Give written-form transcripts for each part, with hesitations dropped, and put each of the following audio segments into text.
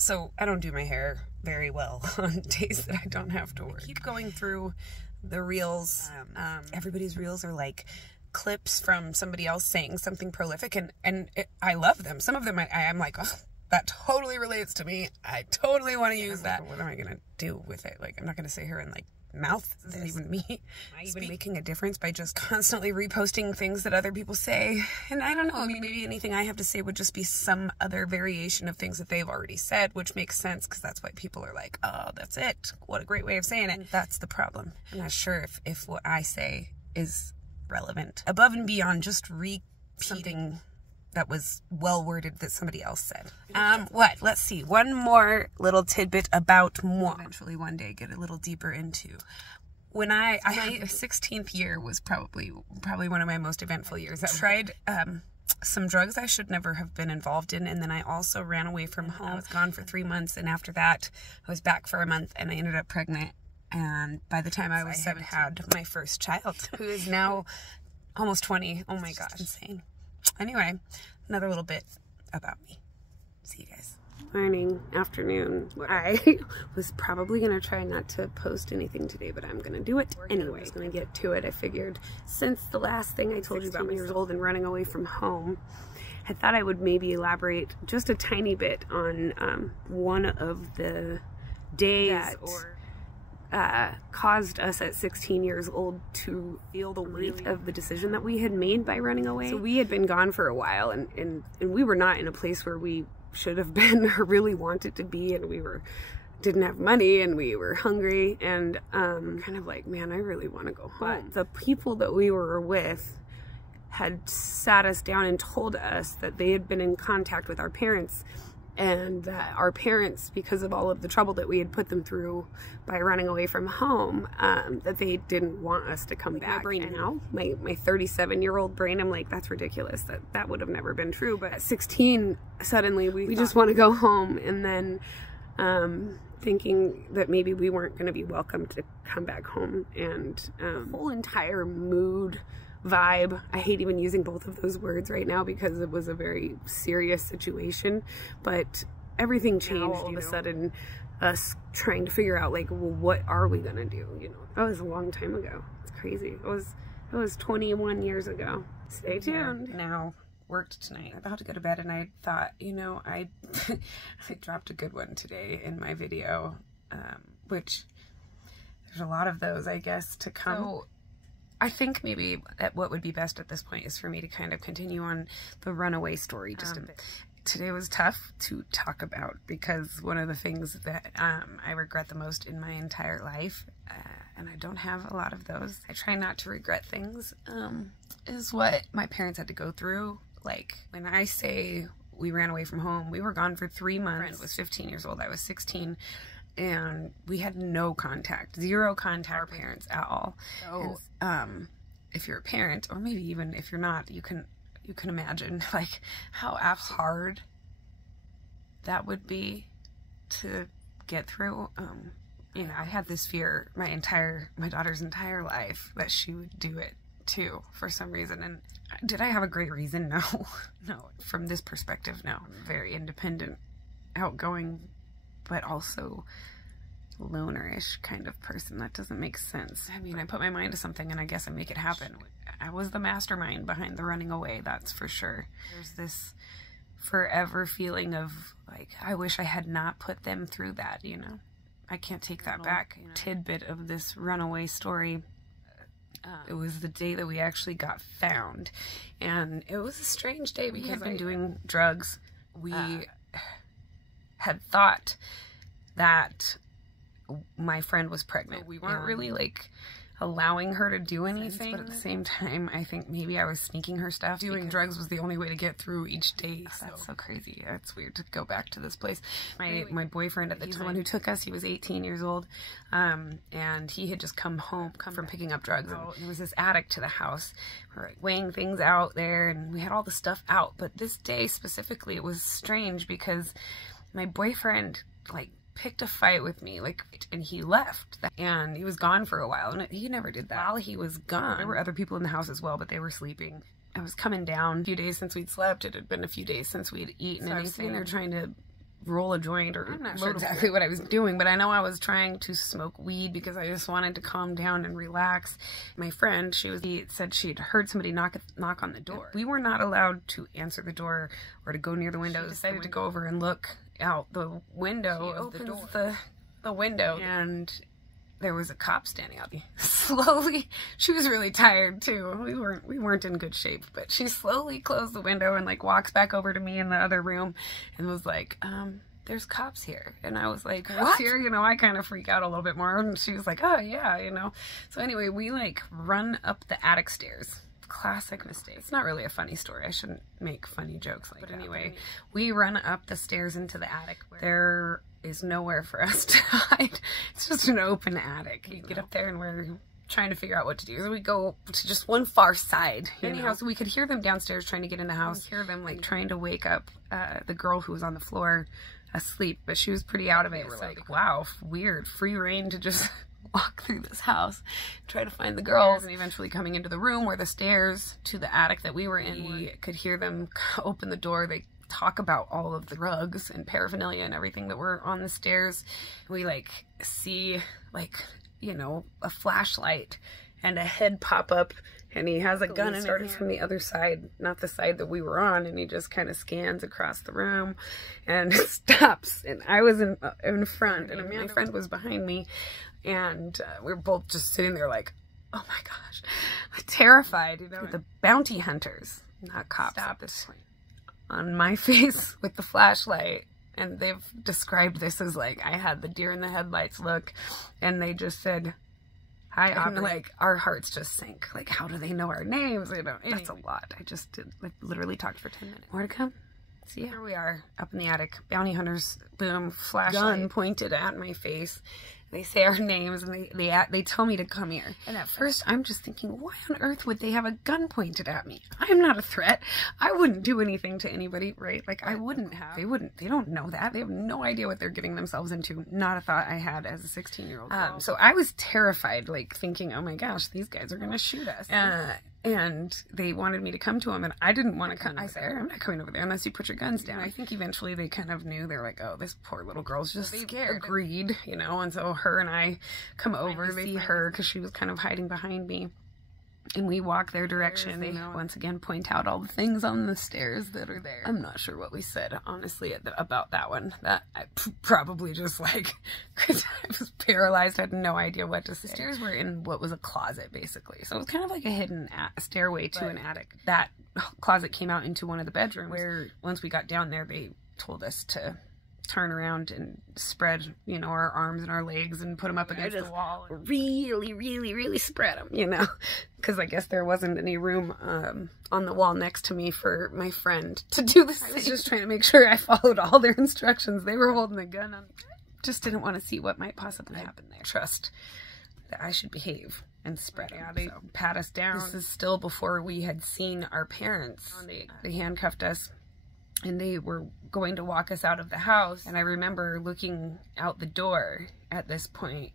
So I don't do my hair very well on days that I don't have to work. I keep going through the reels. Everybody's reels are like clips from somebody else saying something prolific, and I love them. Some of them I'm like, oh, that totally relates to me. I totally want to use that. What am I gonna do with it? Like, I'm not gonna sit here and like mouth this isn't even me. Am I even making a difference by just constantly reposting things that other people say? And I don't know, I mean, maybe anything I have to say would just be some other variation of things that they've already said, which makes sense because that's why people are like, oh, that's it. What a great way of saying it. That's the problem. I'm not sure if what I say is relevant above and beyond just something that was well worded that somebody else said. Let's see. One more little tidbit about moi. Eventually one day get a little deeper into. When my 16th year was probably one of my most eventful years. I tried some drugs I should never have been involved in, and then I also ran away from home. I was gone for 3 months, and after that I was back for a month, and I ended up pregnant. And by the time I was 17, I had my first child, who is now almost 20. Oh my gosh, insane. Anyway, another little bit about me. See you guys. Morning, afternoon. I was probably going to try not to post anything today, but I'm going to do it anyway. I'm going to get to it. I figured since the last thing I told you about 16 years old and running away from home, I thought I would maybe elaborate just a tiny bit on one of the days caused us at 16 years old to feel the weight of the decision that we had made by running away. So we had been gone for a while, and we were not in a place where we should have been or really wanted to be, and we didn't have money, and we were hungry, and kind of like, man, I really want to go home. But the people that we were with had sat us down and told us that they had been in contact with our parents, and that our parents, because of all of the trouble that we had put them through by running away from home, that they didn't want us to come back. My brain now, my 37-year-old brain, I'm like, that's ridiculous. That would have never been true. But at 16, suddenly we just want to go home, and then thinking that maybe we weren't going to be welcome to come back home, and the whole entire mood, vibe, I hate even using both of those words right now because it was a very serious situation, but everything changed all of a sudden. Us trying to figure out, like, well, what are we gonna do? You know, that was a long time ago. It's crazy. It was 21 years ago. Stay tuned. Now worked tonight. I'm about to go to bed, and I thought, you know, I dropped a good one today in my video, which there's a lot of those, I guess, to come. So, I think maybe that what would be best at this point is for me to kind of continue on the runaway story just a bit. Today was tough to talk about because one of the things that I regret the most in my entire life, and I don't have a lot of those, I try not to regret things, is what my parents had to go through. Like, when I say we ran away from home, we were gone for 3 months. My friend was 15 years old, I was 16. And we had no contact, zero contact, our parents at all. So, if you're a parent, or maybe even if you're not, you can imagine like how hard that would be to get through. You know, I had this fear my daughter's entire life that she would do it too for some reason. And did I have a great reason? No, no. From this perspective, no. I'm very independent, outgoing, but also lonerish kind of person. That doesn't make sense. I mean, I put my mind to something and I guess I make it happen. I was the mastermind behind the running away, that's for sure. There's this forever feeling of like, I wish I had not put them through that, you know? I can't take that back. Tidbit of this runaway story. It was the day that we actually got found, and it was a strange day because I've been doing drugs. We had thought that my friend was pregnant. We weren't really like allowing her to do anything, but at the same time, I think maybe I was sneaking her stuff. Doing drugs was the only way to get through each day. So. That's so crazy. It's weird to go back to this place. My boyfriend at the time, the one who took us, he was 18 years old, and he had just come from picking up drugs. And there was this attic to the house. We were like weighing things out there, and we had all the stuff out. But this day specifically, it was strange because my boyfriend like picked a fight with me, like, and he left, and he was gone for a while, and he never did that. While he was gone, there were other people in the house as well, but they were sleeping. I was coming down, a few days since we'd slept. It had been a few days since we'd eaten anything. I was sitting there trying to roll a joint, or I'm not sure exactly what I was doing, but I know I was trying to smoke weed because I just wanted to calm down and relax. My friend, she said she'd heard somebody knock on the door. We were not allowed to answer the door or to go near the window. She decided to go over and look out the window of the door. The window, and there was a cop standing out. Slowly, she was really tired too. We weren't in good shape, but she slowly closed the window and like walks back over to me in the other room and was like, there's cops here. And I was like, what? Here? You know, I kind of freak out a little bit more. And she was like, oh yeah, you know. So anyway, we like run up the attic stairs. Classic mistake. It's not really a funny story. I shouldn't make funny jokes like that. But anyway, we run up the stairs into the attic where there is nowhere for us to hide. It's just an open attic. You get up there and we're trying to figure out what to do. So we go to just one far side. Anyhow, so we could hear them downstairs trying to get in the house. Hear them like trying to wake up the girl who was on the floor asleep, but she was pretty out of it. It's like, wow, weird. Free reign to just walk through this house, try to find the girls, and eventually coming into the room where the stairs to the attic that we were in, we could hear them open the door. They talk about all of the drugs and paraphernalia and everything that were on the stairs. We like see like, you know, a flashlight and a head pop up, and he has a gun and started from the other side, not the side that we were on, and he just kind of scans across the room and stops. And I was in front, and my friend was behind me, and we were both just sitting there like, oh my gosh, terrified, you know. The bounty hunters, not cops at this point, on my face with the flashlight, and they've described this as like I had the deer in the headlights look, and they just said, hi, and like our hearts just sank. Like, how do they know our names? You know, anyway, that's a lot. I literally talked for 10 minutes. More to come. See, here we are up in the attic. Bounty hunters, boom, flashlight, gun pointed at my face. They say our names, and they tell me to come here. And at first, I'm just thinking, why on earth would they have a gun pointed at me? I'm not a threat. I wouldn't do anything to anybody, right? Like, I wouldn't have. They wouldn't. They don't know that. They have no idea what they're getting themselves into. Not a thought I had as a 16-year-old girl. So I was terrified, like, thinking, oh my gosh, these guys are going to shoot us. And they wanted me to come to them, and I didn't want to come over there. I'm not coming over there unless you put your guns down. I think eventually they kind of knew. They're like, oh, this poor little girl's just scared. Agreed, you know, and so her and I come over. They see her because she was kind of hiding behind me. And we walk their direction. They once again point out all the things on the stairs that are there. I'm not sure what we said, honestly, about that one. That I probably just like, because I was paralyzed, I had no idea what to say. The stairs were in what was a closet, basically. So it was kind of like a hidden stairway to an attic. That closet came out into one of the bedrooms, where once we got down there, they told us to turn around and spread, you know, our arms and our legs and put them up against the wall. Really spread them, you know, because I guess there wasn't any room on the wall next to me for my friend to do the same. I was just trying to make sure I followed all their instructions. They were holding the gun on. Just didn't want to see what might possibly happen there. Trust that I should behave and spread them. Yeah, they pat us down. This is still before we had seen our parents. They handcuffed us, and they were going to walk us out of the house. And I remember looking out the door at this point.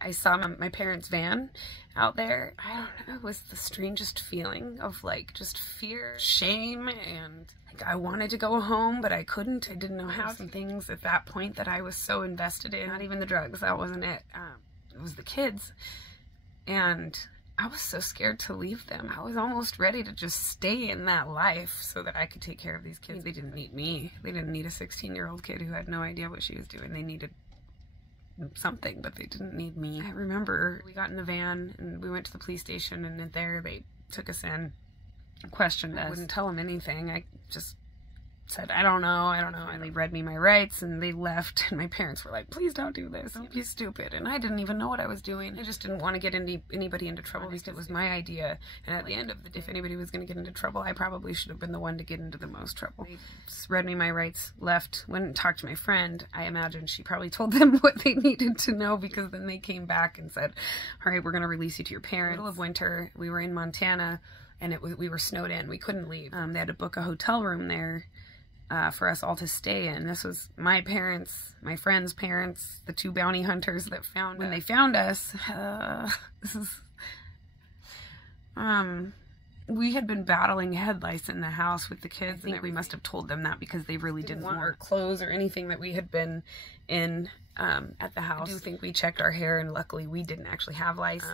I saw my parents' van out there. I don't know, it was the strangest feeling of like just fear, shame, and like I wanted to go home, but I couldn't. I didn't know how. Some things at that point that I was so invested in, not even the drugs, that wasn't it. It was the kids. And I was so scared to leave them. I was almost ready to just stay in that life so that I could take care of these kids. They didn't need me. They didn't need a 16-year-old kid who had no idea what she was doing. They needed something, but they didn't need me. I remember we got in the van and we went to the police station, and there they took us in, questioned us. I wouldn't tell them anything. I just said, I don't know. And they read me my rights, and they left, and my parents were like, please don't do this. Don't be stupid. And I didn't even know what I was doing. I just didn't want to get anybody into trouble. At least it was my idea. And at the end of the day, if anybody was going to get into trouble, I probably should have been the one to get into the most trouble. They read me my rights, left, went and talked to my friend. I imagine she probably told them what they needed to know, because then they came back and said, all right, we're going to release you to your parents. Middle of winter, we were in Montana, and we were snowed in. We couldn't leave. They had to book a hotel room there for us all to stay in. This was my parents, my friend's parents, the two bounty hunters that found us. When they found us, we had been battling head lice in the house with the kids. I think we must have told them that because they really didn't want our clothes or anything that we had been in at the house. I do think we checked our hair, and luckily we didn't actually have lice.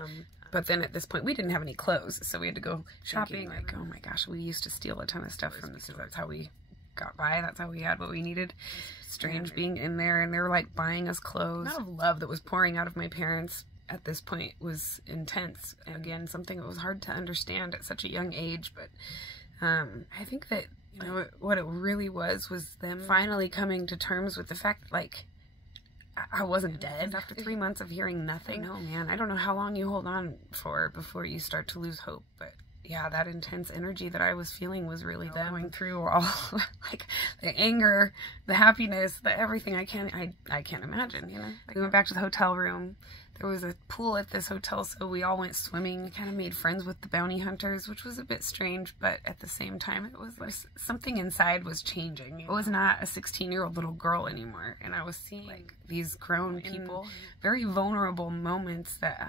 But then at this point, we didn't have any clothes, so we had to go shopping. Like, oh my gosh, we used to steal a ton of stuff from the store. That's how we got by. That's how we had what we needed. Strange being in there, and they were like buying us clothes. The amount of love that was pouring out of my parents at this point was intense. And again, something that was hard to understand at such a young age. But I think that, you know, what it really was them finally coming to terms with the fact that, like, I wasn't dead after 3 months of hearing nothing. No, man, I don't know how long you hold on for before you start to lose hope, but yeah, that intense energy that I was feeling was really them going through all like the anger, the happiness, the everything. I can't imagine, you know. We went back to the hotel room. There was a pool at this hotel, so we all went swimming. We kind of made friends with the bounty hunters, which was a bit strange, but at the same time, it was like something inside was changing. It was not a 16-year-old little girl anymore, and I was seeing like these grown people, very vulnerable moments that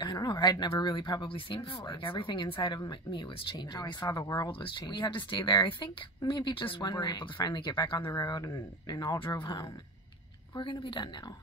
I don't know, I'd never really probably seen before. Like, everything inside of me was changing. How I saw the world was changing. We had to stay there, I think, maybe just one night. We were able to finally get back on the road, and all drove home. We're gonna be done now.